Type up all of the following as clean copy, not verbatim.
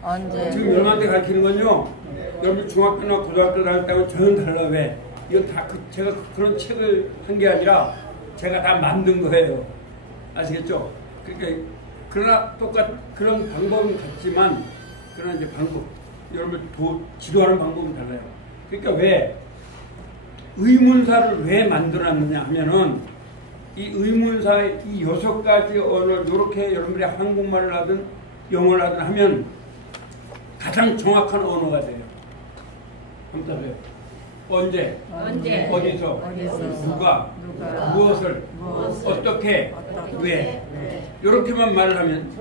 언제? 지금 여러분한테 가르치는 건요, 여러분 중학교나 고등학교 다닐 때하고 전혀 달라. 왜? 이건 다 제가 그런 책을 한 게 아니라 제가 다 만든 거예요. 아시겠죠? 그러니까 그러나 그런 방법은 같지만 그러나 이제 여러분 지도하는 방법은 달라요. 그러니까 왜 의문사를 왜 만들어놨느냐 하면은 이 의문사의 이 6가지 언어를 이렇게 여러분들이 한국말을 하든 영어를 하든 하면 가장 정확한 언어가 돼요. 한번 해요. 언제? 어디서? 누가? 무엇을? 어떻게? 왜? 이렇게만 말을 하면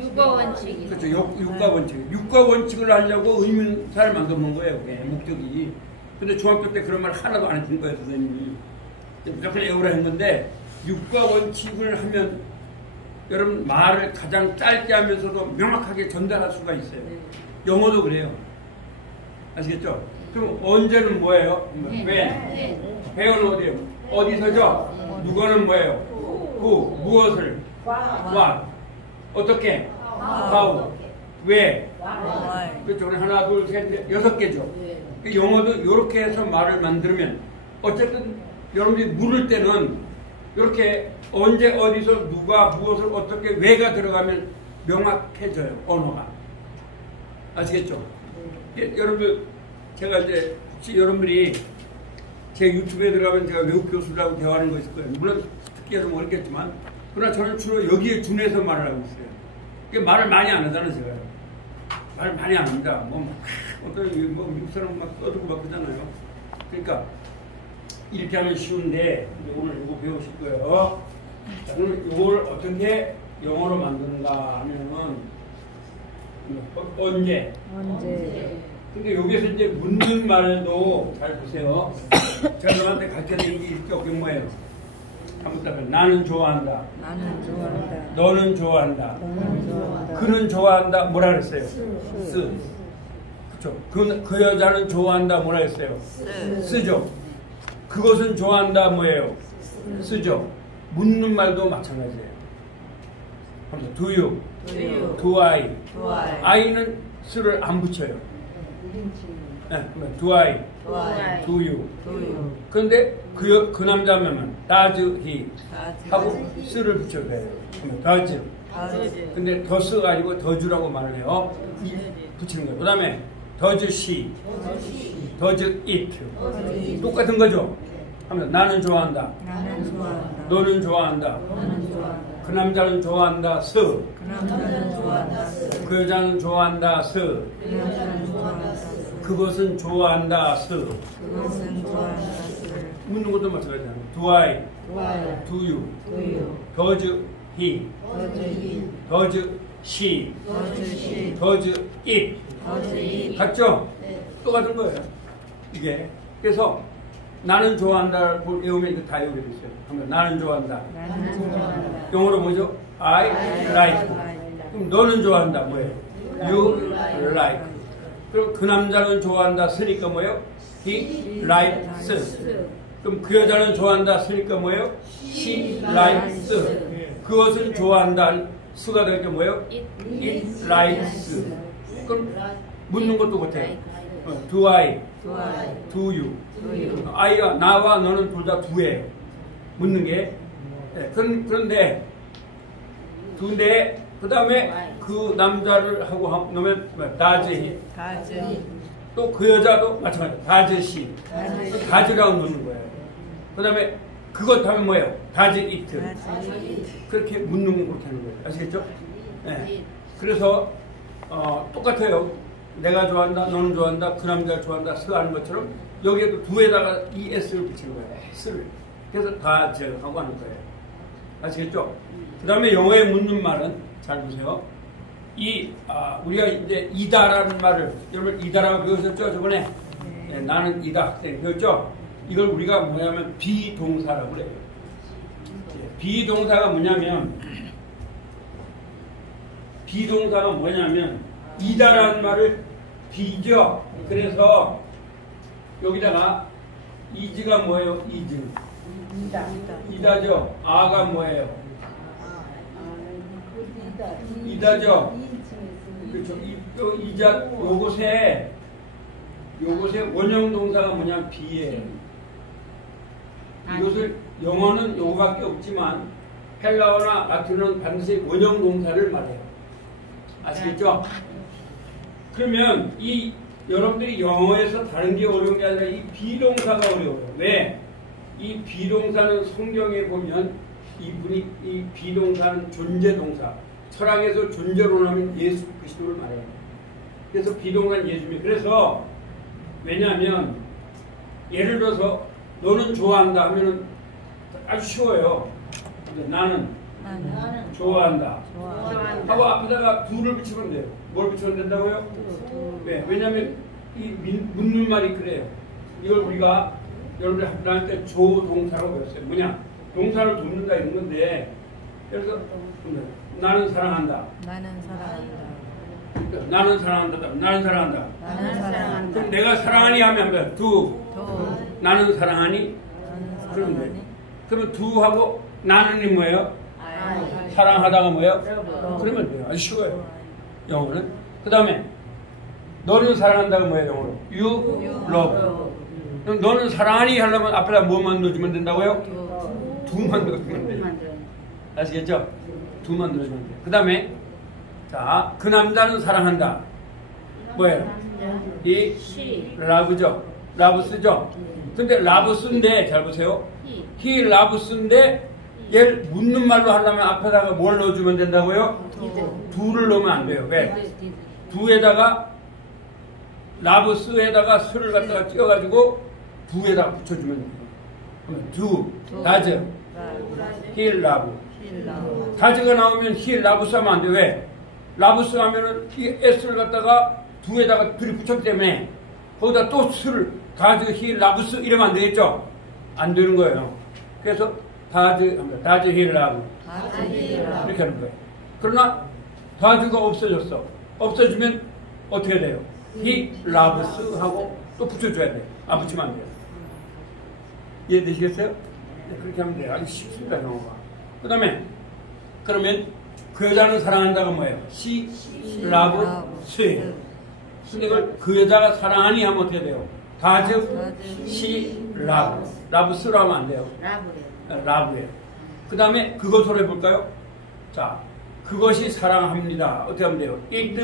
육가원칙이. 그렇죠. 육가원칙. 육가원칙을 하려고 의문사를 만들어 놓은 거예요. 그게 목적이. 근데 중학교 때 그런 말 하나도 안 해준 거예요, 선생님이. 무조건 외우라 한 건데 육가원칙을 하면 여러분 말을 가장 짧게 하면서도 명확하게 전달할 수가 있어요. 영어도 그래요. 아시겠죠? 그럼 언제는 뭐예요? 왜? 배우는 어디예요? 어디서죠? 누구는 뭐예요? who, 무엇을? what, 어떻게? how, 왜? 그렇죠? 하나, 둘, 셋, 넷, 6개죠. 영어도 이렇게 해서 말을 만들면 어쨌든 여러분들이 물을 때는 이렇게 언제, 어디서, 누가, 무엇을, 어떻게, 왜가 들어가면 명확해져요, 언어가. 아시겠죠? 여러분들, 제가 이제, 혹시 여러분들이 제 유튜브에 들어가면 제가 외국 교수들하고 대화하는 거 있을 거예요. 물론 듣기에서 모르겠지만, 그러나 저는 주로 여기에 준해서 말을 하고 있어요. 그러니까 말을 많이 안 하잖아요, 제가. 말을 많이 안 합니다. 어떤, 미국 사람 막 떠들고 막 그러잖아요. 그러니까, 이렇게 하면 쉬운데, 오늘 이거 배우실 거예요. 자, 그럼 이걸 어떻게 영어로 만드는가 하면은, 언제? 근데 여기서 이제 묻는 말도 잘 보세요. 제가 너한테 가르쳐 드린 게 뭐예요? 한번 따라. 나는 좋아한다. 너는 좋아한다. 그는 좋아한다. 뭐라 그랬어요? 그쵸? 그 여자는 좋아한다. 뭐라 그랬어요? 쓰죠. 그것은 좋아한다. 뭐예요? 쓰죠. 묻는 말도 마찬가지예요. do you, do I. I는 쓰를 안 붙여요. 네, do I, do you. 그런데 그 남자면 does he 하고 쓰를 붙여요. does. 근데 does 아니고 does라고 말을 해요. 붙이는 거예요. 그 다음에 does she, does it. 똑같은 거죠. 하면 나는 좋아한다. 너는 좋아한다. 그 남자는 좋아한다. 그 여자는 좋아한다. 그것은 좋아한다. 묻는 것도 마찬가지잖아요. Do I, do you, does he, does she, does it. 같죠? 똑같은 거예요. 이게. 그래서 나는 좋아한다고 외우면 이거 다 외우게 됐어요. 나는 좋아한다. 영어로 뭐죠? I like. 그럼 너는 좋아한다. 뭐예요? You like. 그럼 그 남자는 좋아한다. 쓰니까 뭐예요? He likes. 그럼 그 여자는 좋아한다. 쓰니까 뭐예요? She likes. 그것은 좋아한다. 수가 되니까 뭐예요? It likes. 그럼 묻는 것도 같아요. Do I, do you. 아이가 나와 너는 둘 다 두예요. 묻는 게. 네, 그런데 그 다음에 그 남자를 하고 넣으면 does he. 또 그 여자도 마찬가지로 does she. does라고 넣는 거예요. 그 다음에 그것 하면 뭐예요? does it. 그렇게 묻는 거 하는 거예요. 아시겠죠? 네. 그래서 똑같아요. 내가 좋아한다, 너는 좋아한다, 그 남자를 좋아한다, 하는 것처럼 여기에도 두에다가 es를 붙이는 거예요. s를. 그래서 다 제가 하고 하는 거예요. 아시겠죠? 그 다음에 영어에 묻는 말은, 잘 보세요. 우리가 이제 이다라는 말을, 여러분 이다라고 배우셨죠? 저번에? 네, 나는 이다 학생 배웠죠? 이걸 우리가 뭐냐면 비동사라고 그래요. 비동사가 뭐냐면, 이다라는 말을 비죠. 그래서 여기다가 is가 뭐예요? is. 이다죠. 아가 뭐예요? 이다죠. 그렇죠. 요것의 원형 동사가 뭐냐? be예요. 이것을 영어는 요거밖에 없지만 헬라어나 라틴어는 반드시 원형 동사를 말해요. 아시겠죠? 그러면 여러분들이 영어에서 다른 게 어려운 게 아니라 이 비동사가 어려워요. 왜? 이 비동사는 성경에 보면 이 비동사는 존재동사. 철학에서 존재로 하면 예수 그리스도를 말해요. 그래서 비동사는 예수입니다. 그래서 왜냐하면 예를 들어서 너는 좋아한다 하면은 아주 쉬워요. 나는 좋아한다. 하고 앞에다가 두를 붙이면 돼요. 뭘 붙이면 된다고요? 네, 왜냐하면 이 묻는 말이 그래요. 이걸 우리가 여러분들 학교 다닐 때 조동사라고 배웠어요. 뭐냐? 동사를 돕는다 이런 건데, 그래서 나는 사랑한다. 나는 사랑한다. 그럼 내가 사랑하니 하면 나는 사랑하니? 그러면 돼. 그러면 두하고 나는이 뭐예요? 사랑하다가 뭐예요? 그러면 돼요. 아주 쉬워요. 영어는. 그 다음에 너는 사랑한다가 뭐예요? 영어로? You love. 그럼 너는 사랑하니 하려면 앞에다 뭐만 넣어주면 된다고요? 두만 넣어주면 돼요. 아시겠죠? 두만 넣어주면 돼요. 그 다음에 자, 그 남자는 사랑한다. 뭐예요? 이 love죠. love 쓰죠? 근데 love 쓴데 잘 보세요. he loves,인데 얘를 묻는 말로 하려면 앞에다가 뭘 넣어주면 된다고요? 두를 넣으면 안 돼요. 왜? 두에다가 loves,에다가 수를 갖다가 찍어가지고 두에다가 붙여주면 돼요. 그러면 does, he love. does가 나오면 he loves 하면 안 돼요. 왜? loves 하면은 이 s를 갖다가 두에다가 들이붙였기 때문에 거기다 또 수를 does, he loves 이러면 안 되겠죠? 안 되는 거예요. 그래서 does he love 이렇게 하는 거예요. 그러나 does가 없어졌어. 없어지면 어떻게 돼요? he loves 하고 또 붙여줘야 돼요. 안 붙이면 안 돼요. 이해되시겠어요? 네, 그렇게 하면 돼요. 아주 쉽습니다. 영어가. 그 다음에 그러면 그 여자는 사랑한다가 뭐예요? she loves. 근데 이걸 그 여자가 사랑하니 하면 어떻게 돼요? does she loves.라고 하면 안 돼요. love예요. 그 다음에 그것으로 해볼까요? 자, 그것이 사랑합니다. 어떻게 하면 돼요? it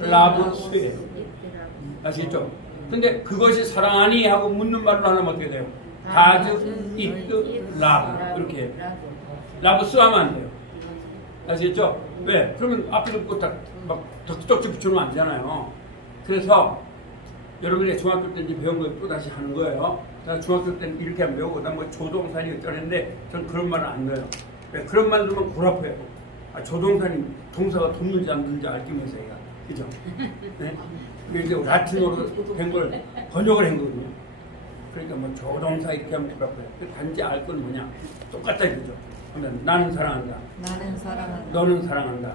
loves. 아시겠죠? 근데 그것이 사랑하니 하고 묻는 말로 하면 어떻게 돼요? does it love. 이렇게 해요. loves 하면 안 돼요. 아시겠죠? 왜? 그러면 앞에 놓고 막 덕지덕지 붙여놓으면 안 되잖아요. 그래서 여러분이 중학교 때 이제 배운 걸 또 다시 하는 거예요. 중학교 때는 이렇게 안 배우고, 그다음 뭐 조동사니 어쩌는데 전 그런 말은 안 넣어요. 왜? 그런 말 넣으면 고라파요. 조동사니 동사가 돕는지 안 돕는지 알기 위해서 얘가. 그죠? 네? 그게 이제 라틴어로 된 걸 번역을 한 거거든요. 그러니까 뭐 조동사 이렇게 하면 고라파요. 단지 알 건 뭐냐? 똑같다 이거죠. 그러면 나는 사랑한다. 너는 사랑한다.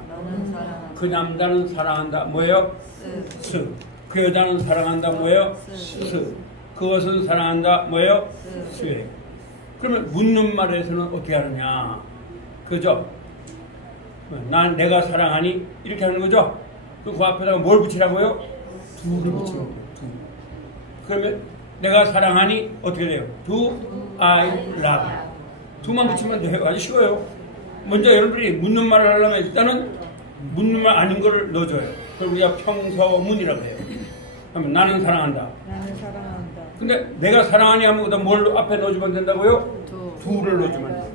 그 남자는 사랑한다. 뭐예요? 스. 그 여자는 사랑한다. 뭐예요? 스. 그것은 사랑한다. 뭐예요? 스예요. 그러면 묻는 말에서는 어떻게 하느냐? 그죠? 내가 사랑하니? 이렇게 하는 거죠? 그 앞에다가 뭘 붙이라고요? 두를 붙이는 거예요. 두. 그러면 내가 사랑하니? 어떻게 돼요? Do I love. 두만 붙이면 돼요. 아주 쉬워요. 먼저 여러분들이 묻는 말을 하려면 일단은 묻는 말 아닌 거를 넣어줘요. 그걸 우리가 평서문이라고 해요. 그러면 나는 사랑한다. 근데 내가 사랑하니 하면 그다음 뭘 앞에 넣어주면 된다고요? 두를 넣어주면 돼요.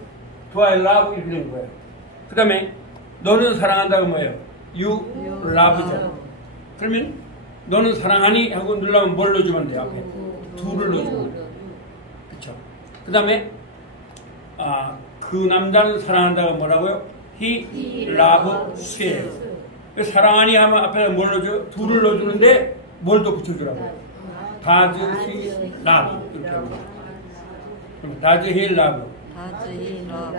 Do I love 이렇게 되는 거예요. 그 다음에 너는 사랑한다가 뭐예요? You love죠. 그러면 너는 사랑하니 하고 누르면 뭘 넣어주면 돼요? 앞에 두를 넣어주면 돼요. 그렇죠. 그 다음에 그 남자는 사랑한다가 뭐라고요? He loves her. 사랑하니 하면 앞에 뭘 넣어줘요? 두를 넣어주는데 뭘 더 붙여주라고요? Does he love? 이렇게 합니다. 그럼 Does he love?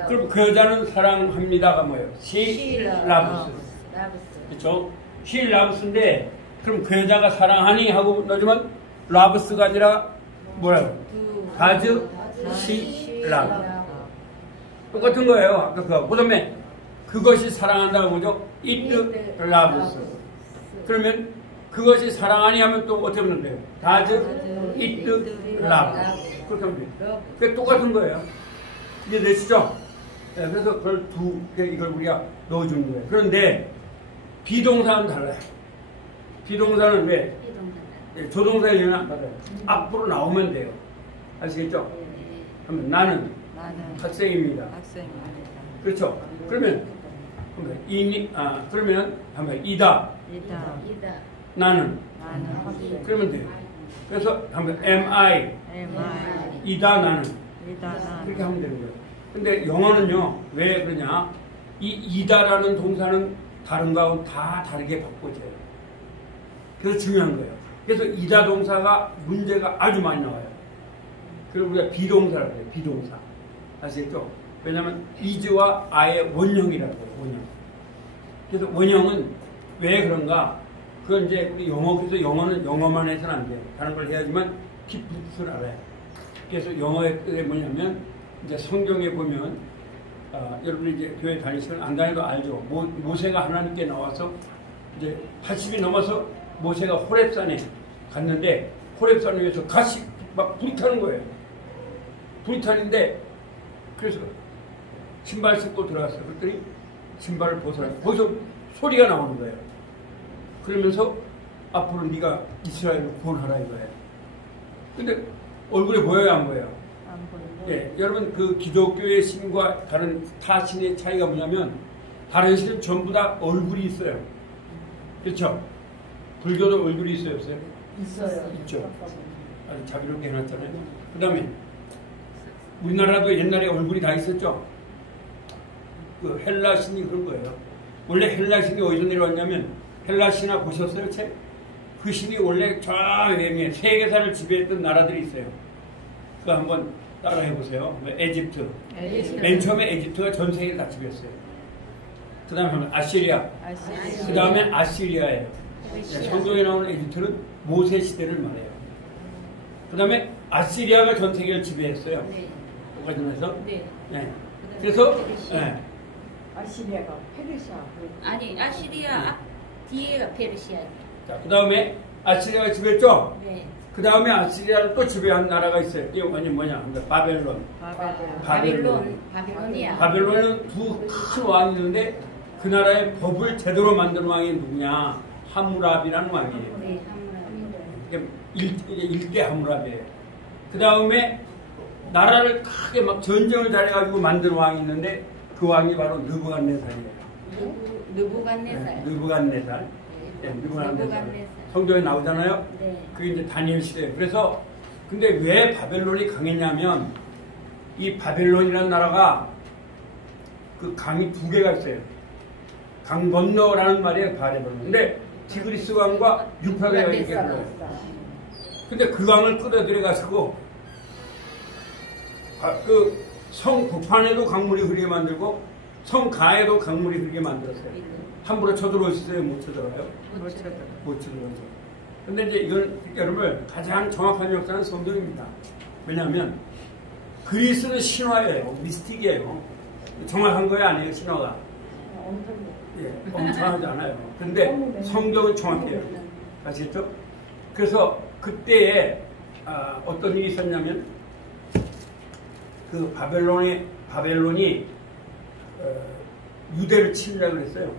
그럼 그 여자는 사랑합니다가 뭐예요? She loves. 그렇죠? She loves인데 그럼 그 여자가 사랑하니 하고 넣어주면 loves가 아니라 뭐예요? Does she love? 똑같은 거예요. 아까 그거. 그 다음에 그것이 사랑한다가 뭐죠? It loves. 그러면 그것이 사랑 아니하면 또 어떻게 하면 돼요? 다즈, 이트, 라브. 그렇게 하면 돼요. 그게 똑같은 거예요. 이제 되시죠? 네, 그래서 그걸 이걸 우리가 넣어주는 거예요. 그런데 비동사는 달라요. 비동사는 왜? 네, 조동사에 의하면 안 달라요. 앞으로 나오면 돼요. 아시겠죠? 그러면 나는 학생입니다. 그렇죠? 그러면 그러면 한번 이다. 나는. 그러면 돼요. 그래서 한번 am I. 이다 나는. 그렇게 하면 되는 거예요. 근데 영어는요, 왜 그러냐? 이 이다라는 동사는 다른 거하고 다 다르게 바꿔져요. 그래서 중요한 거예요. 그래서 이다 동사가 문제가 아주 많이 나와요. 그리고 우리가 비동사라고 해요. 비동사. 아시겠죠? 왜냐하면 is와 I의 원형이라고 해요. 원형. 그래서 원형은 왜 그런가? 그건 이제 우리 그래서 영어는 영어만 해서는 안 돼요. 다른 걸 해야지만 깊이를 알아요. 그래서 영어의 뜻이 뭐냐면 이제 성경에 보면 여러분이 이제 교회 다니시면 안 다니도 알죠. 모세가 하나님께 나와서 이제 80이 넘어서 모세가 호렙산에 갔는데 호렙산 위에서 가시 막 불이 타는 거예요. 불이 타는데 그래서 신발 신고 들어갔어요. 그랬더니 신발을 벗어라. 거기서 소리가 나오는 거예요. 그러면서 앞으로 네가 이스라엘을 구원하라 이거예요. 근데 얼굴에 보여요, 안 보여요? 안 보여요. 예, 여러분 그 기독교의 신과 다른 타 신의 차이가 뭐냐면 다른 신은 전부 다 얼굴이 있어요. 그렇죠? 불교도 얼굴이 있어요, 없어요? 있어요. 있죠. 아주 자비롭게 해놨잖아요. 그 다음에 우리나라도 옛날에 얼굴이 다 있었죠. 그 헬라 신이 그런 거예요. 원래 헬라 신이 어디서 내려왔냐면 헬라 신화 보셨어요, 책? 그 신이 원래 저 외에 세계사를 지배했던 나라들이 있어요. 그거 한번 따라해 보세요. 에집트. 맨 처음에 에집트가 전 세계를 다 지배했어요. 그 다음에 아시리아. 그 다음에 아시리아예요. 성경에 나오는 에집트는 모세 시대를 말해요. 그 다음에 아시리아가 전 세계를 지배했어요. 똑같이 해서. 네. 그래서 네. 아시리아가 페르시아. 아니 아시리아 뒤에가 페르시아. 자, 그 다음에 아시리아가 지배했죠? 네. 그 다음에 아시리아를 또 지배한 나라가 있어요. 이게 뭐냐? 바벨론. 바벨론이야. 바벨론은 두 큰 왕이 있는데 그 나라의 법을 제대로 만든 왕이 누구냐? 하무라비라는 왕이에요. 네, 하무라비. 일대 하무라비예요. 그 다음에 나라를 크게 막 전쟁을 잘해가지고 만든 왕이 있는데 그 왕이 바로 느부갓네살이에요. 느부갓네살. 느부갓네살. 네, 느부갓네살. 성경에 나오잖아요. 네. 그게 이제 다니엘 시대예요. 그래서 근데 왜 바벨론이 강했냐면 이 바벨론이라는 나라가 그 강이 두 개가 있어요. 강 건너라는 말이에요. 바벨론. 근데 티그리스 강과 유프라데가 이렇게 흘러요. 근데 그 강을 끌어들여 가지고 그 성 북판에도 강물이 흐르게 만들고 성 가에도 강물이 흐르게 만들었어요. 함부로 쳐들어오시어요? 못 쳐들어요? 못 쳐들어요. 근데 이제 이건 여러분 가장 정확한 역사는 성경입니다. 왜냐하면 그리스는 신화예요. 미스틱이에요. 정확한 거예요, 아니에요? 신화가. 예, 엄청하지 않아요. 근데 성경은 정확해요. 아시겠죠? 그래서 그때에 어떤 일이 있었냐면 그 바벨론이 유대를 침략을 했어요.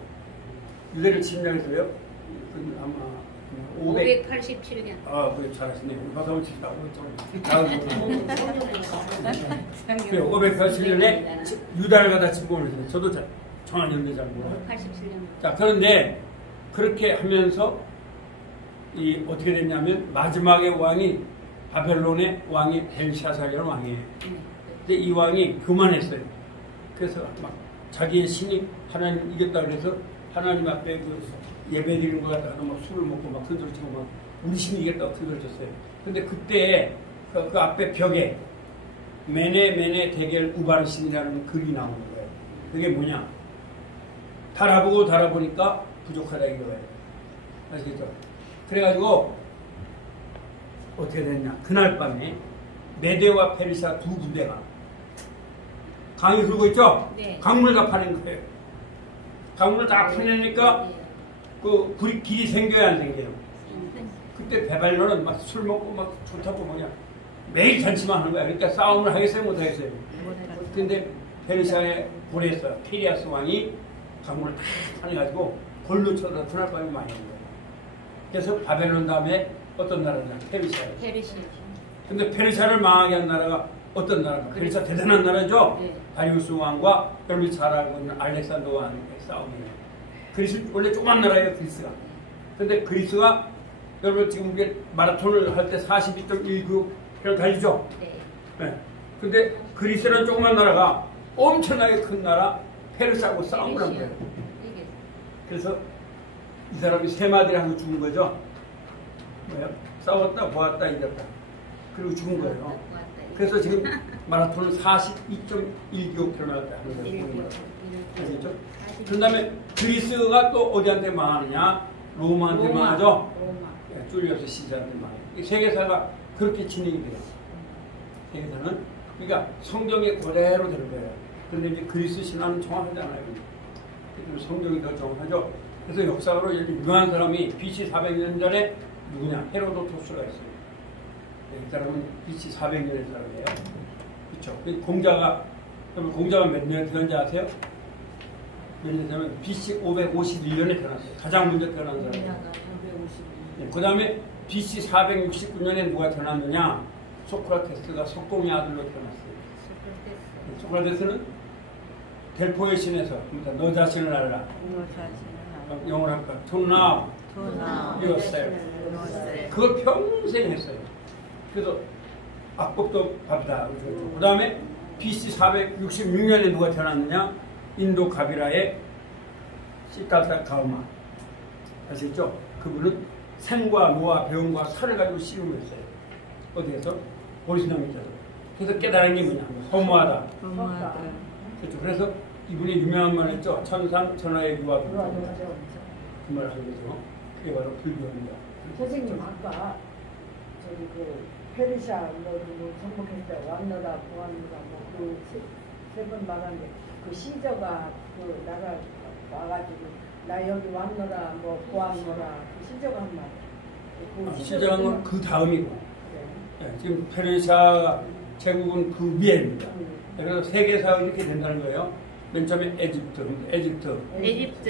유대를 침략했어요. 아마 587년. 그게 잘하시네요. 화성을 치다고 그래, 587년에 유다를 갖다 침공을 했어요. 저도 정확히 연대 잘 몰라요. 587년. 자, 그런데 그렇게 하면서 어떻게 됐냐면 마지막의 왕이 바벨론의 왕이 벨샤살이라는 왕이에요. 근데 이 왕이 교만했어요. 그래서 막 자기의 신이 하나님 이겼다 그래서 하나님 앞에 그 예배 드리는 것 같다가 막 술을 먹고 막 큰소리 치고 막 우리 신이 이겼다고 큰소리 쳤어요. 근데 그때 그 앞에 벽에 메네 대겔 우바르신이라는 글이 나오는 거예요. 그게 뭐냐? 달아보니까 부족하다 이거예요. 아시겠죠? 그래가지고 어떻게 됐냐? 그날 밤에 메데와 페르시아 두 군대가 강이 흐르고 있죠? 네. 강물을 다 파낸 거예요. 강물을 다 파내니까 그 길이 생겨야 안 생겨요. 그때 베발론은 막 술 먹고 막 좋다고 뭐냐 매일 잔치만 하는 거야. 그러니까 싸움을 하겠어요, 못 하겠어요. 근데 페르시아의 고레스 키리아스 왕이 강물을 다 파내가지고 골로 쳐서 그날 밤에 많이 한 거예요. 그래서 바벨론 다음에 어떤 나라냐? 페르시아예요. 페르시아. 근데 페르시아를 망하게 한 나라가 어떤 나라입니까? 페르시아 대단한 나라죠. 네. 다리우스 왕과 여러분이 잘 알고 있는 알렉산더 왕의 싸움이에요. 그리스 원래 조그만 나라예요, 그리스가. 근데 그리스가 여러분 지금 이게 마라톤을 할 때 42.19km 달리죠. 네. 네. 근데 그리스라는 조그만 나라가 엄청나게 큰 나라 페르시아하고 싸움을 한 거예요. 이게 그래서 이 사람이 세 마디를 하고 죽은 거죠. 뭐예요? 싸웠다, 보았다, 이겼다. 그리고 죽은 거예요. 왔다. 그래서 지금 마라톤을 42.1km 나갈 때 하는 거예요. 아시겠죠? 그 다음에 그리스가 또 어디한테 망하느냐? 로마한테 망하죠? 로마. 줄리어스 시자한테 망해요. 이 세계사가 그렇게 진행이 돼요. 세계사는. 그러니까 성경이 그대로 되는 거예요. 그런데 이제 그리스 신화는 정확하잖아요. 그래서 성경이 더 정확하죠. 그래서 역사로 유명한 사람이 BC 400년 전에 누구냐? 헤로도토스가 있어요. 이 사람은 BC 400년의 사람이에요. 그렇죠. 공자가 몇 년에 태어난지 아세요? 몇 년에 태어나면 BC 551년에 태어났어요. 가장 먼저 태어난 사람이에요. 네, 그 다음에 BC 469년에 누가 태어났느냐? 소크라테스가 석공의 아들로 태어났어요. 네, 소크라테스는 델포의 신에서 그러니까 너 자신을 알라. 영어로 할까? To know yourself. 그걸 평생 했어요. 그래서 악법도 밥이다. 그 다음에 BC 466년에 누가 태어났느냐? 인도 가비라의 시달타 가우마. 아시겠죠? 그분은 생과 노와 배움과 살을 가지고 씨름을 했어요. 어디에서? 오리지널 밑에서. 그래서 깨달은 게 뭐냐? 허무하다. 그렇죠. 그래서 이분이 유명한 말 했죠. 천상 천하의 유아 그 말을 하는 거죠. 그게 바로 불교입니다. 선생님 아까 저기 그 페르시아 뭐 정복했을 때 왔노라 보았노라 뭐그세 번 말하는데 그 시저가 그 나라 와가지고 나 여기 왔노라 뭐 보았노라 그 시저가 한 말. 시작한 건 그 다음이고. 그래. 네, 지금 페르시아 제국은 그 위에입니다. 그래서 세계사가 이렇게 된다는 거예요. 맨 처음에 에집트,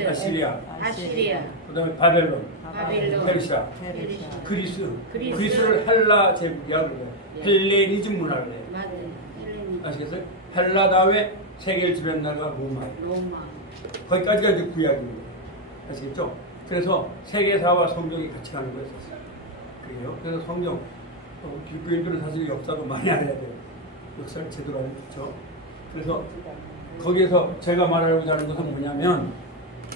아시리아, 그 다음에 바벨론, 페르시아, 그리스를 헬라 제국이라고 그래요. 헬레니즘 문화를 해요. 맞아요. 아시겠어요? 헬라 다음에 세계를 지배한 나라가 로마예요. 로마. 거기까지가 이제 구약입니다. 아시겠죠? 그래서 세계사와 성경이 같이 가는 거였었어요. 그래요. 그래서 성경, 기독교인들은 사실 역사도 많이 알아야 돼요. 역사를 제대로 알면 좋죠. 그래서 거기에서 제가 말하려고 하는 것은 뭐냐면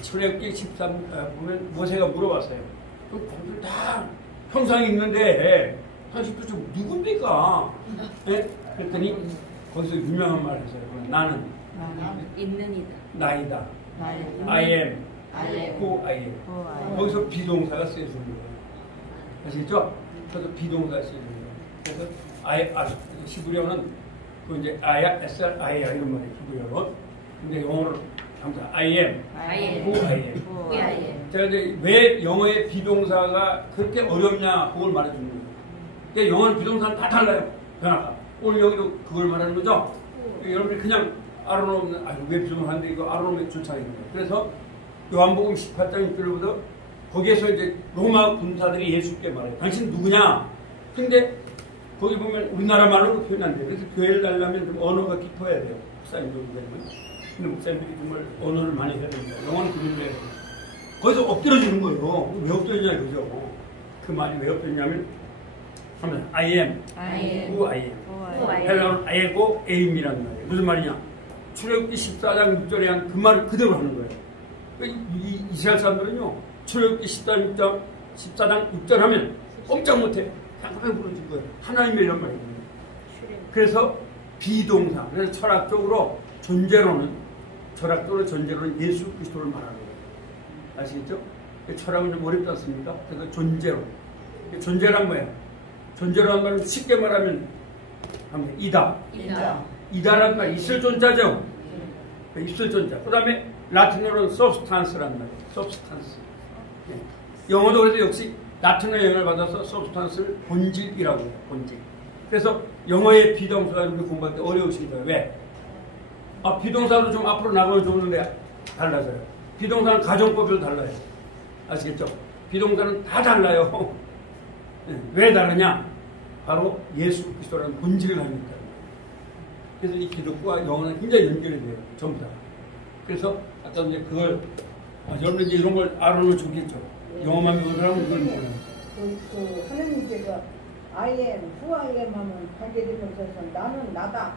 출애굽기 13 보면 모세가 물어봤어요. 그럼 거기들 다 형상이 있는데 사실 좀 누굽니까? 네? 그랬더니 거기서 유명한 말을 했어요. 나는 있는 이다. 나이다. I am. who I am. 거기서 비동사가 쓰여진 거예요. 아시겠죠? 그래서 비동사가 쓰여진 거예요. 그래서 히브리어는 그 이제 아야, SR, 아야 이런 말이에요. 히브리어로. 근데 영어로 항상 I am, who I am. 제가 이제 왜 영어의 비동사가 그렇게 어렵냐 그걸 말해주는 거예요. 그러니까 영어는 비동사는 다 달라요. 변화가. 오늘 여기도 그걸 말하는 거죠. 여러분이 그냥 알아놓으면 왜 비동사인데 이거 알아놓으면 좋잖아요. 그래서 요한복음 18장 6절부터 거기에서 이제 로마 군사들이 예수께 말해요. 당신 누구냐? 근데 거기 보면 우리나라 말로 표현 안 돼요. 그래서 교회를 가려면 좀 언어가 깊어야 돼요. 목사님들 보면. 근데 목사님들이 정말 언어를 많이 해야 됩니다. 영어는 그런데 거기서 엎드려주는 거예요. 왜 엎드려냐 이거죠. 그 말이 왜 엎드리냐면 I am, who I am. 헬라어는 I am, aim이라는 말이에요. 무슨 말이냐? 출애굽기 14장 6절에 한 그 말을 그대로 하는 거예요. 그러니까 이스라엘 사람들은요. 출애굽기 14장 6절 하면 꼼짝 못해. 깜짝 부러질 거예요. 하나님의 이런 말이거든요. 그래서 비동사. 그래서 철학적으로 존재로는 예수 그리스도를 말하는 거예요. 아시겠죠? 철학은 좀 어렵지 않습니까? 그래서 존재로. 존재란 뭐예요? 존재라는 말은 쉽게 말하면 이다. 이다라는 말 있을 존재죠. 있을 존재. 그 다음에 라틴어로는 substance라는 말이에요. substance. 영어도 그래서 역시 라틴어 영향을 받아서 substance를 본질이라고 해요. 본질. 그래서 영어의 비동사가 우리 공부할 때 어려우신 거예요. 왜? 비동사도 좀 앞으로 나가면 좋은데 달라져요. 비동사는 가정법에도 달라요. 아시겠죠? 비동사는 다 달라요. 왜 다르냐? 바로 예수 그리스도라는 본질을 가지고 있다. 그래서 이 기독과 영어는 굉장히 연결이 돼요. 전부 다. 그래서 아까 이제 그걸 여러분 이제 이런 걸 알아놓으면 좋겠죠. 영어만 배운 사람은 그걸 몰라요. 하나님께서 I am, who I am 하면 하게 되면서 나는 나다.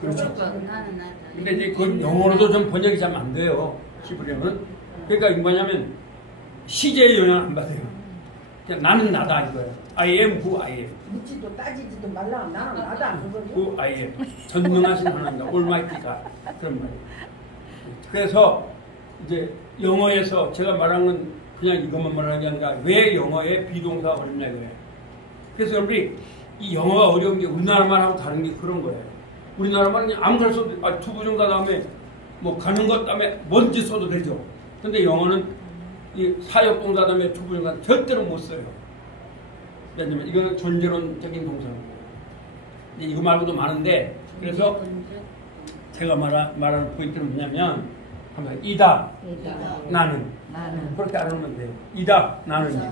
그렇죠. 나는 나다. 근데 이제 그 영어로도 좀 번역이 잘 안 돼요. 히브리어는. 그러니까 뭐냐면 시제의 영향을 안 받아요. 그냥 나는 나다 이거예요. I am who I am. 묻지도 따지지도 말라. 나는 나다. who I am. 전능하신 하나님이다. Almighty가. 그런 말이에요. 그래서 이제 영어에서 제가 말한 건 그냥 이것만 말하는 게 아니라 왜 영어에 비동사가 어렵냐 이거예요. 그래서 여러분이 이 영어가 어려운 게 우리나라 말하고 다른 게 그런 거예요. 우리나라 말은 아무 말 써도 투부정사 다음에 뭐 가는 것 다음에 뭔지 써도 되죠. 근데 영어는 이 사역동사 다음에 투부정사 절대로 못 써요. 왜냐면 이거는 존재론적인 동사고. 이거 말고도 많은데 그래서 제가 말하는 포인트는 뭐냐면 이다, 나는 그렇게 알아놓으면 돼요. 이다, 나는.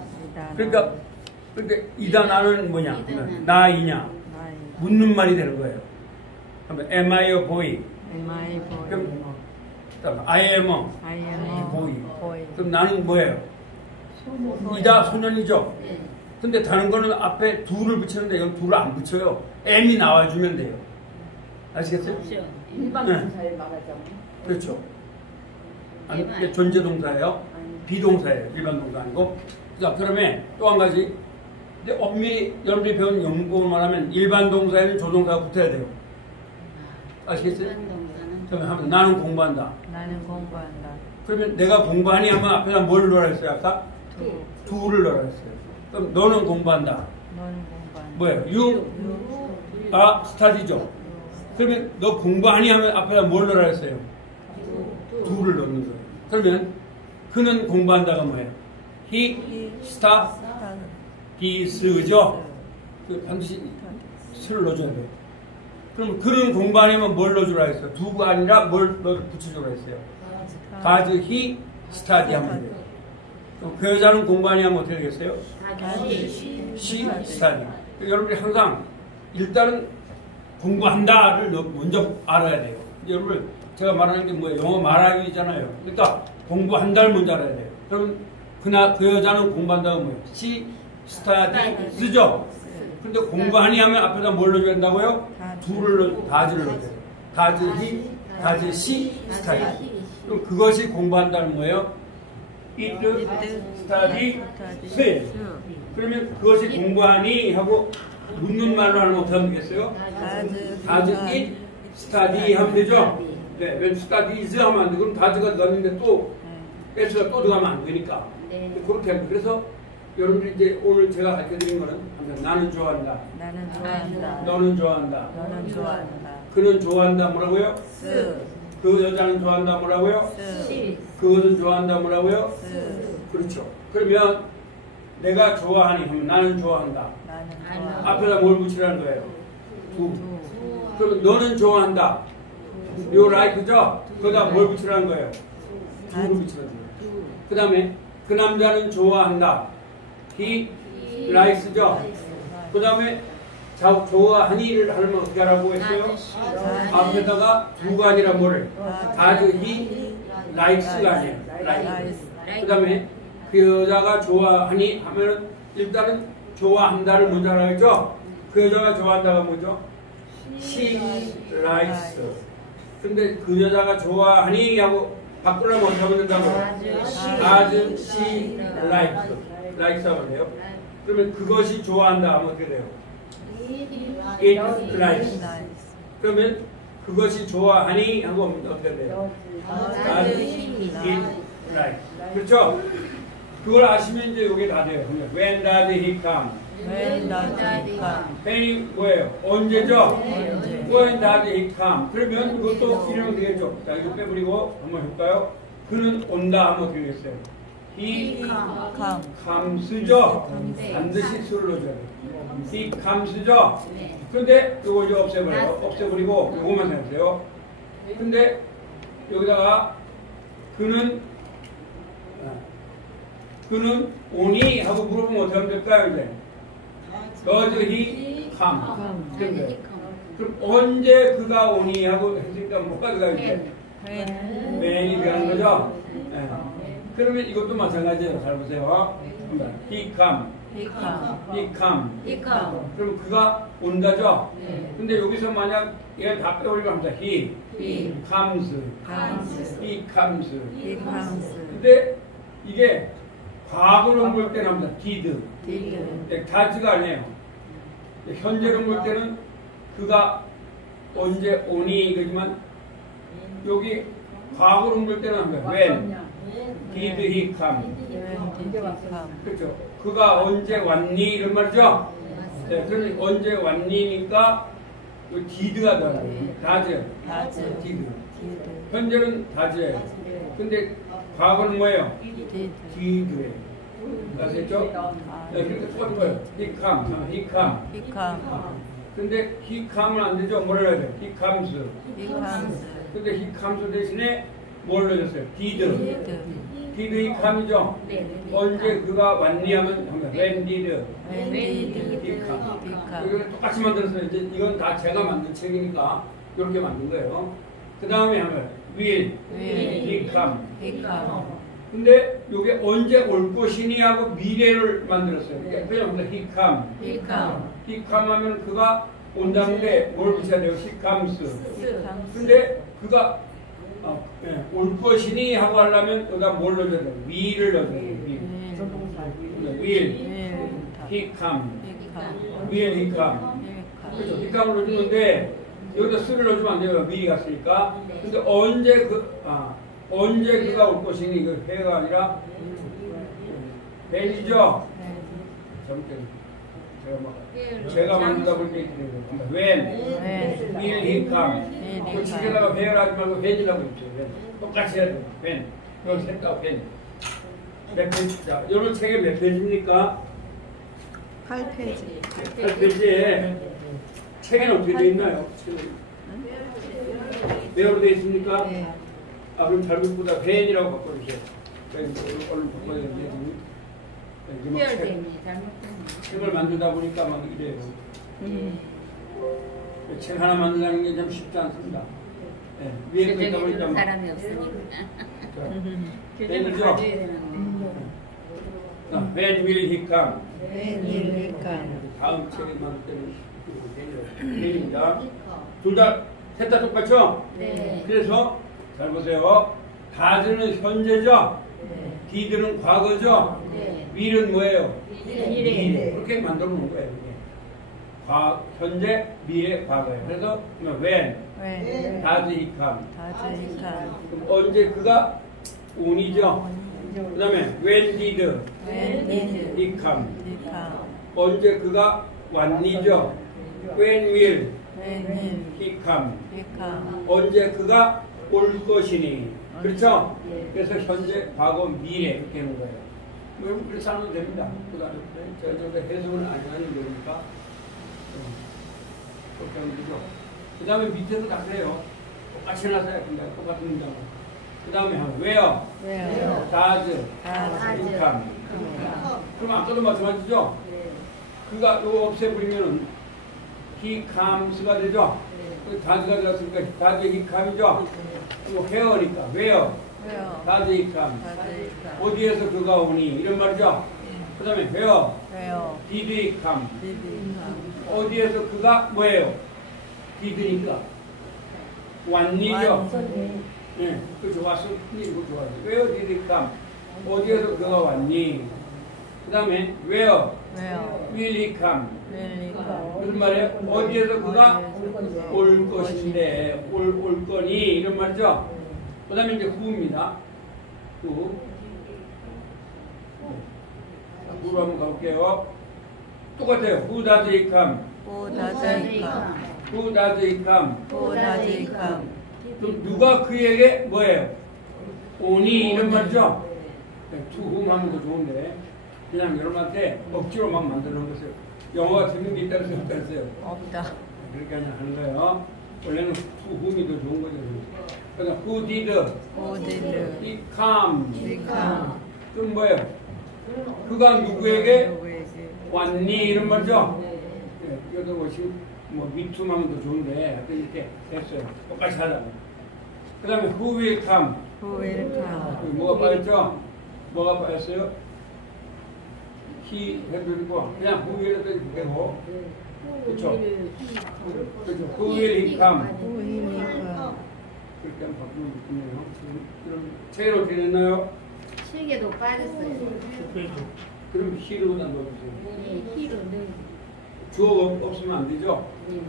그러니까 이다, 나는 뭐냐? 나이냐? 묻는 말이 되는 거예요. Am I a boy? 그럼 I am a boy. 그럼 나는 뭐예요? 이다, 소년이죠. 근데 다른 거는 앞에 do를 붙이는데 여기 do를 안 붙여요. am이 나와주면 돼요. 아시겠어요? 일반 동사에 말하자면. 그렇죠. 아니, 존재 동사예요. 비동사예요. 일반 동사 아니고. 자, 그러면 또 한 가지. 이제 엄밀히 여러분이 배운 영국어로 말하면 일반 동사에는 조동사가 붙어야 돼요. 아시겠어요? 그러면 나는 공부한다. 그러면 내가 공부하니 하면 앞에다 뭘 넣으라 했어요? 아까? do를 넣으라 했어요. 그럼 너는 공부한다. 뭐예요? You are study죠. 그러면 너 공부하니 하면 앞에다 뭘 넣으라 했어요? do를 넣는 거예요. 그러면 그는 공부한다가 뭐예요? He studies죠. 반드시 스를 넣어줘야 돼요. 그럼 그는 공부하려면 뭘 넣어주라 했어요? do가 아니라 뭘 붙여주라 했어요? does he study 하면 돼요. 그럼 그 여자는 공부하니 하면 어떻게 되겠어요? she study. 여러분이 항상 일단은 공부한다를 먼저 알아야 돼요. 여러분 제가 말하는 게 뭐예요? 영어 말하기잖아요. 그러니까 공부한다를 먼저 알아야 돼요. 그럼 그 여자는 공부한다가 뭐예요? she studies죠. 근데 공부하니 하면 앞에다 뭘 넣어야 된다고요? do를 does를 넣어야 돼요. does he, does she study. 그럼 그것이 공부한다는 뭐예요? it study swim. 그러면 그것이 공부하니 하고 묻는 말로 하면 어떻게 하면 되겠어요? does it study 하면 되죠? 네, 왜 studies 하면 안 돼? 그럼 does가 넣었는데 또 s가 또 들어가면 안 되니까. 그렇게 합니다. 그래서 여러분들이 이제 오늘 제가 가르쳐드린 거는 나는 좋아한다. 너는 좋아한다. 그는 좋아한다 뭐라고요? 그 여자는 좋아한다 뭐라고요? 그것은 좋아한다 뭐라고요? 그렇죠. 그러면 내가 좋아하니 하면 나는 좋아한다. 앞에다 뭘 붙이라는 거예요? 그러면 너는 좋아한다. You like죠? 거기다 뭘 붙이라는 거예요? do를 붙이라는 거예요. 그 다음에 그 남자는 좋아한다. He likes죠? 그 다음에 좋아하니를 하려면 어떻게 하라고 했어요? 앞에다가 do가 아니라 뭐를? does he likes가 아니에요. likes. 그 다음에 그 여자가 좋아하니 하면 일단은 좋아한다를 먼저 하라고 했죠? 그 여자가 좋아한다가 뭐죠? She likes. 근데 그 여자가 좋아하니 하고 바꾸려면 어떻게 하면 된다고요? does she likes. likes 하면 돼요. 그러면 그것이 좋아한다 하면 어떻게 돼요? it likes. 그러면 그것이 좋아하니 하고 어떻게 돼요? does it likes. 그렇죠? 그걸 아시면 이제 이게 다 돼요. When does he come? when이 뭐예요? 언제죠? When does he come? 그러면 이것도 이러면 되겠죠. 자, 이거 빼버리고 한번 해볼까요? 그는 온다 하면 어떻게 되겠어요? he come. comes죠. 네. 반드시 수를 넣어줘야 돼요. he comes죠. 네. 근데 이거 이제 없애버려요. 없애버리고 이거만 생각하세요. 근데 여기다가 그는 오니 하고 물어보면 어떻게 하면 될까요? 이제 does he come? 네. 그럼 언제 그가 오니 하고 했으니까 뭐가 들어가요? 이제 when이 들어가는 거죠? 네. 그러면 이것도 마찬가지예요. 잘 보세요. he come. 그럼 그가 온다죠? 네. 근데 여기서 만약 얘를 다 빼버리면 합니다. he comes. he comes. 근데 이게 과거로 볼 때는 합니다. did. does가 아니에요. 현재로 볼 때는 그가 언제 오니 이거지만 여기 과거로 볼 때는 합니다. when did he come. 그렇죠. 그가 언제 왔니 이런 말이죠. 네, 그러면 언제 왔니니까 이 did가 들어가요. does. did. 현재는 does예요. 근데 과거는 뭐예요? did예요. 아시겠죠? 네, 그렇게 똑같은 거예요. he come. 근데 he come은 안 되죠? 뭘 해야 돼요? he comes. 근데 he comes 대신에 뭘 넣어줬어요? did he come이죠? 언제 그가 왔니 하면 when did he come. 이걸 똑같이 만들었어요. 이제 이건 다 제가 만든 책이니까 이렇게 만든 거예요. 그 다음에 하면 will he come. 근데 이게 언제 올 것이니 하고 미래를 만들었어요. 그냥 he come 하면 그가 온다는데 뭘 붙여야 돼요? he comes. 근데 그가 올 것이니 하고 하려면 여기다 뭘 넣어줘야 돼요? will을 넣어줘야 돼요. will he come. will he come. 그렇죠. he come을 넣어주는데 여기다 수를 넣어주면 안 돼요. will이 갔으니까. 근데 언제 그가 올 것이니 이거 해가 아니라 벤이죠. 제가 만들다 볼 때 이렇게 when will he come. 그 책에다가 배열 하지 말고 when이라고 했죠. 똑같이 해야 돼요. when. 여기 셋다 when. 몇 페이지? 자, 여러분 책에 몇 페이지입니까? 8페이지. 8페이지에 책에는 어떻게 되어 있나요? 배열로 되어 있습니까? 네. 그럼 잘못보다 when이라고 바꿔주세요. 얼른 바꿔야 되는데. 책을 만들다 보니까 막 이래요. 책 하나 만든다는 게 참 쉽지 않습니다. 네, 위에 거 있다 보니까 사람이 없으니까. when이죠? when will he come? 다음 책에 만들 때는 when입니다. 둘 다, 셋 다 똑같죠? 네. 그래서 잘 보세요. does는 현재죠? did는 과거죠? will은 뭐예요? 미래. 그렇게 만들어 놓은 거예요. 현재, 미래, 과거예요. 그래서 when does he come? 그럼 언제 그가 온이죠? 그 다음에 when did he come? 언제 그가 왔니죠? when will he come? 언제 그가 올 것이니. 그렇죠? 그래서 현재, 과거, 미래 이렇게 하는 거예요. 여러분 그래서 하면 됩니다. 제가 해석은 안 하는 거니까 그렇게 하면 되죠. 그 다음에 밑에도 다 그래요. 똑같이 해놨어야 된다. 똑같은 문장을. 그 다음에 하면 where does he come? 그럼 아까도 마찬가지죠? 그가 이거 없애버리면은 he comes가 되죠? does가 들어갔으니까 does he come이죠? 뭐 where니까 where does he come? 어디에서 그가 오니? 이런 말이죠? 그 다음에 where did he come? 어디에서 그가 뭐예요? did니까 왔니죠? 네, 그렇죠. 왔으니 이거 좋아요. where did he come? 어디에서 그가 왔니? 그 다음에 where will he come? 무슨 말이에요? 어디에서 그가 올 것인데 올 거니? 이런 말이죠? 그 다음에 이제 who입니다. who. who로 한번 가볼게요. 똑같아요. who does he come? who does he come? 그럼 누가 그에게 뭐예요? 오니? 이런 말이죠? 투움하면 더 좋은데 그냥 여러분한테 억지로 막 만들어 놓은 거예요. 영어가 재밌는 게 있다 그래서 없다 그랬어요. 없다. 그렇게 그냥 하는 거예요. 원래는 투움이 더 좋은 거죠. 그러니까 who did, Who did become. become 그건 뭐예요? 그가 누구에게 누구에게 왔니? 이런 말이죠. 이것도 뭐지? 뭐 미투하면 더 좋은데 하여튼 이렇게 됐어요. 똑같이 하자. 그 다음에 who will come. Who will come 뭐가 빠졌죠? 뭐가 빠졌어요? he 해도 되고 그냥 who will 해도 되고 그렇죠? 그렇죠. who will he come. Who will come 그렇게 한번 바꾸면 좋겠네요. 그럼 책에 어떻게 됐나요? 책에도 빠졌어요. 그럼 he로다 넣어주세요. 네, 히로는 주어 없으면 안 되죠? 네.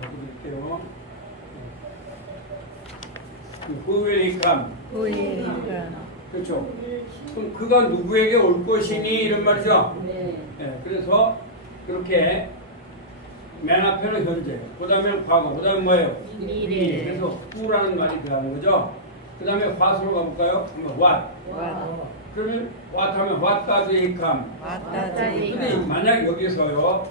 바꿔드릴게요. who will he come. Who will come 그렇죠. 그럼 그가 누구에게 올 것이니 이런 말이죠. 네. 예, 그래서 그렇게 맨 앞에는 현재, 그 다음에 과거, 그 다음에 뭐예요? 미래. 그래서 who라는 말이 들어가는 거죠. 그 다음에 what으로 가볼까요? 그러면 what. What 그러면 what 하면 what does he come. does he 근데 come 만약 여기서요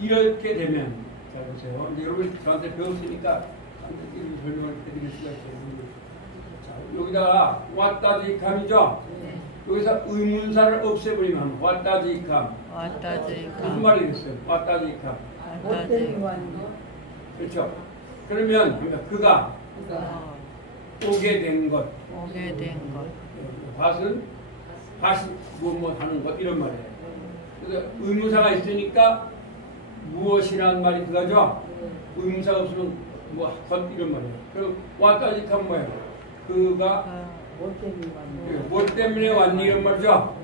이렇게 되면 잘 보세요. 이제 여러분 저한테 배웠으니까 이렇게 설명을 해드릴 수가 있어요. 자, 여기다가 what does he come이죠. 네. 여기서 의문사를 없애버리면 what does he come. What does he 무슨 come 말이 됐어요? what does he come. What does he 못된 come 건 그렇죠. 그러면 그가 오게 된 것. 오게 된 것 밭은 다시 무엇 하는 것 이런 말이에요. 그래서 의문사가 있으니까 무엇이라는 말이 들어가죠. 의문사가 없으면 것 이런 말이에요. 그럼 왔다지 하면 뭐예요? 그가 못된 건 뭐 때문에 왔니 이런 말이죠.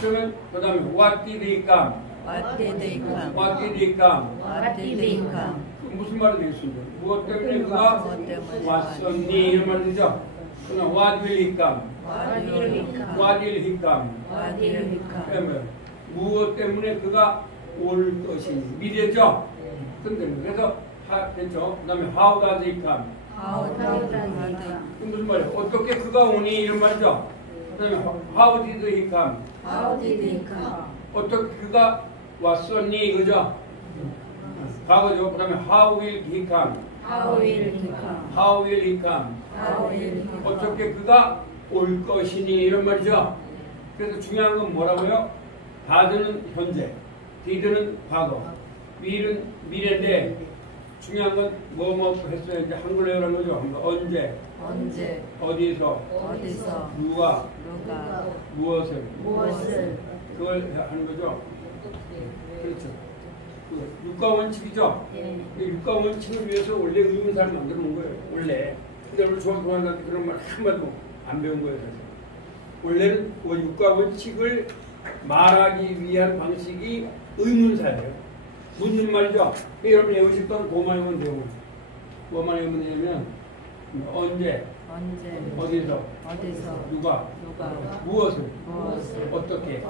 그러면 그 다음에 what did he come? What did he come what did he come? What did he come 그 무슨 말이 되겠습니까? 무엇 때문에 그가 무엇 때문에 왔었니 이런 말이죠. 그럼 what will he come? What will he come what will he come? What will he come 그러면 무엇 때문에 그가 올 것이니 미래죠. 그래서 됐죠. 그다음에 how does he come? How does he come 그 무슨 말이에요? 어떻게 그가 오니 이런 말이죠. 그다음에 how did he come? How did he come 어떻게 그가 왔었니 그죠? 과거죠. 그다음에 how will he come? How will he come how will he come? How will he come 어떻게 그가 올 것이니 이런 말이죠. 그래서 중요한 건 뭐라고요? did는 현재, did는 과거, will은 미래인데 중요한 건 뭐 했어요. 이제 한글로 해라는 거죠. 언제, 언제 어디서, 어디서 누가, 누가 무엇을, 무엇을 그걸 하는 거죠. 그렇죠. 그 육가 원칙이죠. 네. 육가 원칙을 위해서 원래 의문사를 만들어 놓은 거예요. 원래. 근데 우리 조합원한테 그런 말 한마디도 안 배운 거예요. 사실. 원래는 그 육가 원칙을 말하기 위한 방식이 의문사예요. 묻는 말이죠. 여러분 외우실 건 뭐만 외우면 돼요. 뭐만 외우면 되냐면 언제, 어디서, 누가, 무엇을, 어떻게,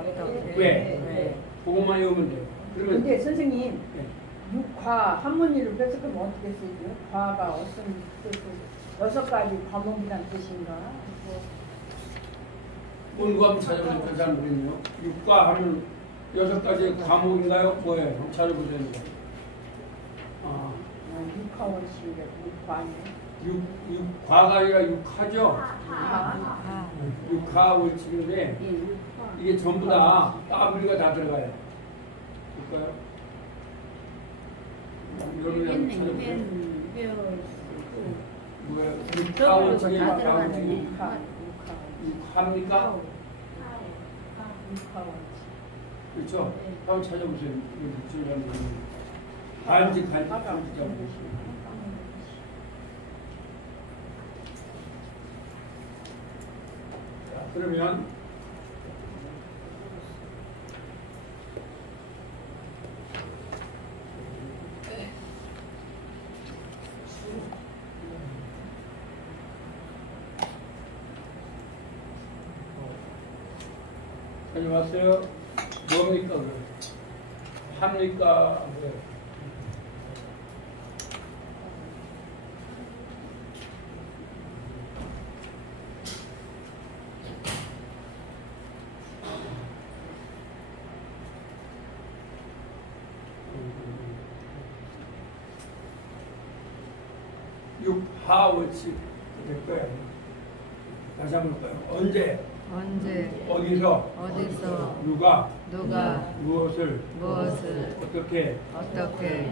왜, 그것만 외우면 돼요. 그러면 근데 선생님 네. 육화 한문이를 뺏으면 어떻게 쓰죠? 과가 어떤 뜻을 6가지 과목이란 뜻인가? 누가 한번 찾아보니까 잘 모르겠네요. 육과 하면 6가지 과목인가요? 뭐예요? 한번 찾아보세요. 육화 원칙이래 육과네. 육과가 아니라 육화죠? 육화 원칙인데 예, 육화. 이게 전부 다 따블리가 다 들어가요. 볼까요? 여러분이 한번 찾아보세요. 뭐야? 육화 원칙이 다 육화 들어가네. 원칙이 육화입니까? 육화 원칙. 그렇죠? 한번 찾아보세요. 간지 잡으세요. 그러면 다녀왔어요? 뭡니까? 합니까? 6하 원칙 될 거예요. 다시 한번 볼까요? 언제, 어디서, 누가, 무엇을, 어떻게,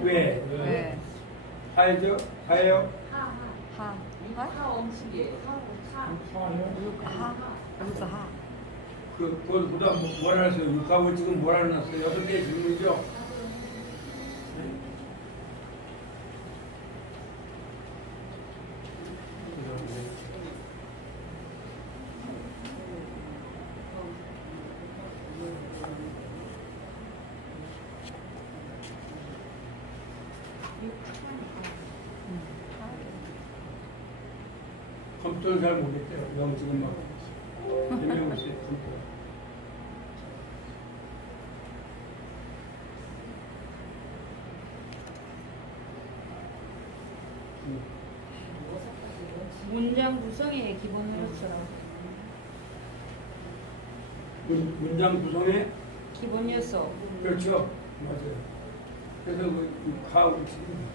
왜, 하죠? 하예요? 그보다 뭐라 하세요? 6하 원칙은 뭐라 해놨어요? 6개의 질문이죠? 컴퓨터는 잘 모르겠대요. 너무 지금 막 해명을 했어요. 컴퓨터. 문장 구성의 기본 요소라고. 문장 구성의 기본 요소. 그렇죠. 맞아요. 그래서 그 가하고 지금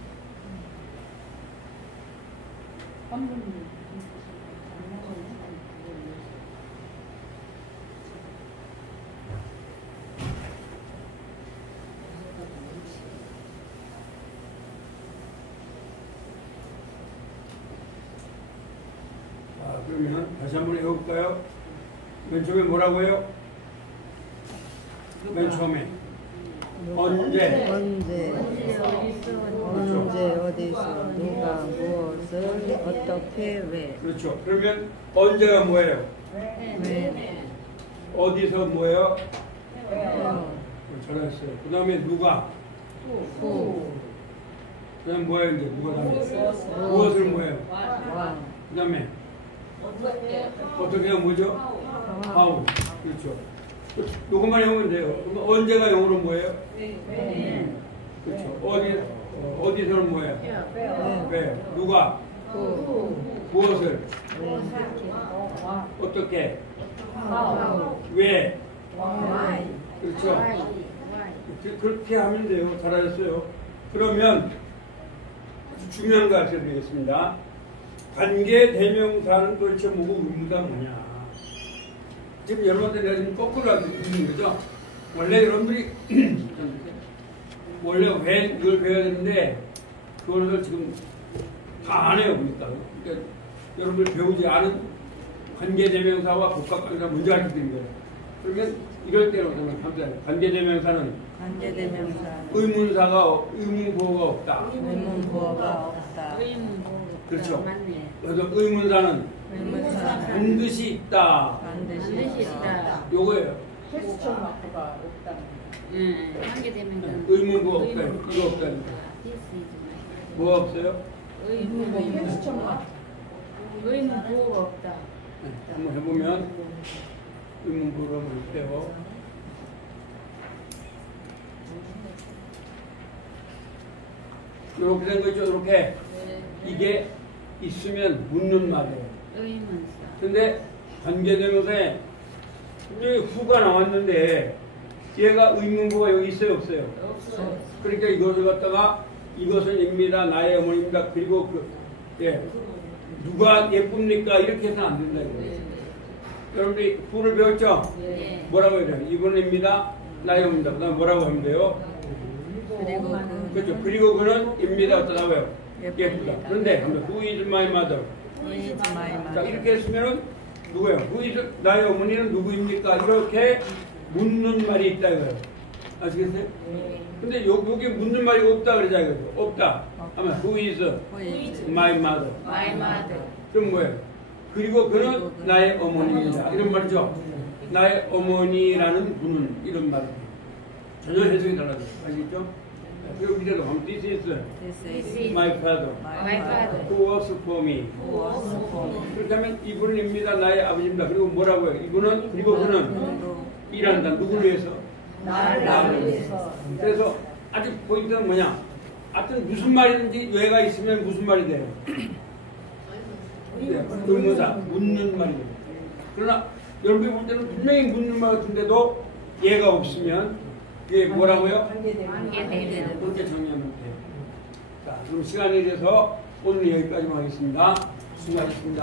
그러면 다시 한번 해볼까요? 맨 처음에 뭐라고요? 맨 처음에 언제, 어디서, 누가, 무엇을, 어떻게, 왜. 그렇죠. 그러면 언제가 뭐예요? 왜. 어디서 뭐예요? 잘했어요. 그 다음에 누가? 그 다음에 뭐예요? 이제 누가 다음에? 무엇을 뭐예요? 그 다음에 어떻게가 뭐죠? how. 그렇죠. 요것만 해보면 돼요. 그럼 언제가 영어로 뭐예요? 그렇죠. 어디서는 뭐예요? 왜? 누가? 무엇을? 어떻게? 왜? 그렇죠. 그렇게 하면 돼요. 잘하셨어요. 그러면 아주 중요한 거 알려드리겠습니다. 관계 대명사는 도대체 뭐고 의무가 뭐냐? 지금 여러분들 내가 지금 거꾸로 하고 있는 거죠. 원래 여러분들이 원래 왜 이걸 배워야 되는데 그거를 지금 다 안 해요. 그러니까 여러분들 배우지 않은 관계 대명사와 복합관계사 먼저 알려드린 거예요. 그러면 이럴 때로 합니다. 관계 대명사는 의문보호가 없다. 그렇죠. 그래서 의문사는 반드시 있다. 요거예요. 퀘스천 마크가 없다는 관계되면 의문보호 없다. 이거 없다니까. 뭐 없어요? 퀘스천 마크. 의문보호가 없다. 한번 해보면 의문보호가 있대요. 이렇게 된 거죠. 이렇게 이게 있으면 묻는 말이에요. 의문사. 근데 관계대명사에 분명히 후가 나왔는데 얘가 의문부가 여기 있어요, 없어요? 없어요. 그러니까 이것을 갖다가 이것은 입니다, 나의 어머니입니다. 그리고 누가 예쁩니까? 이렇게 해서는 안 된다 이거예요. 여러분들이 부를 배웠죠? 네. 뭐라고 해야 돼요? 이분입니다, 나의 어머니입니다. 그 다음 뭐라고 하면 돼요? 그렇죠. 그리고 그는 입니다. 어떠다 왜요? 예쁘다. 그런데 Who is my mother? 자, 이렇게 했으면은 누구예요? Who is 나의 어머니는 누구입니까? 이렇게 묻는 말이 있다 이거예요. 아시겠어요? 근데 여기 묻는 말이 없다 그러자 이거죠. 없다. 하면 Who is my mother? 그럼 뭐예요? 그리고 그는 나의 어머니입니다. 이런 말이죠. 나의 어머니라는 분은 이런 말이에요. 전혀 해석이 달라져요. 아시겠죠? 그리고 이래도 하면 This is my father who works for me. 그렇게 하면 이분입니다. 나의 아버지입니다. 그리고 뭐라고요? 이분은 그리고 그는 일한다. 누구를 위해서? 나를 위해서. 그래서 아직 포인트는 뭐냐? 하여튼 무슨 말이든지 왜가 있으면 무슨 말이 돼요? 의문사, 묻는 말이에요. 그러나 여러분이 볼 때는 분명히 묻는 말 같은데도 얘가 없으면 이게 뭐라고요? 관계되면. 그렇게 정리하면 돼요. 자, 그럼 시간이 돼서 오늘 여기까지만 하겠습니다. 수고하셨습니다.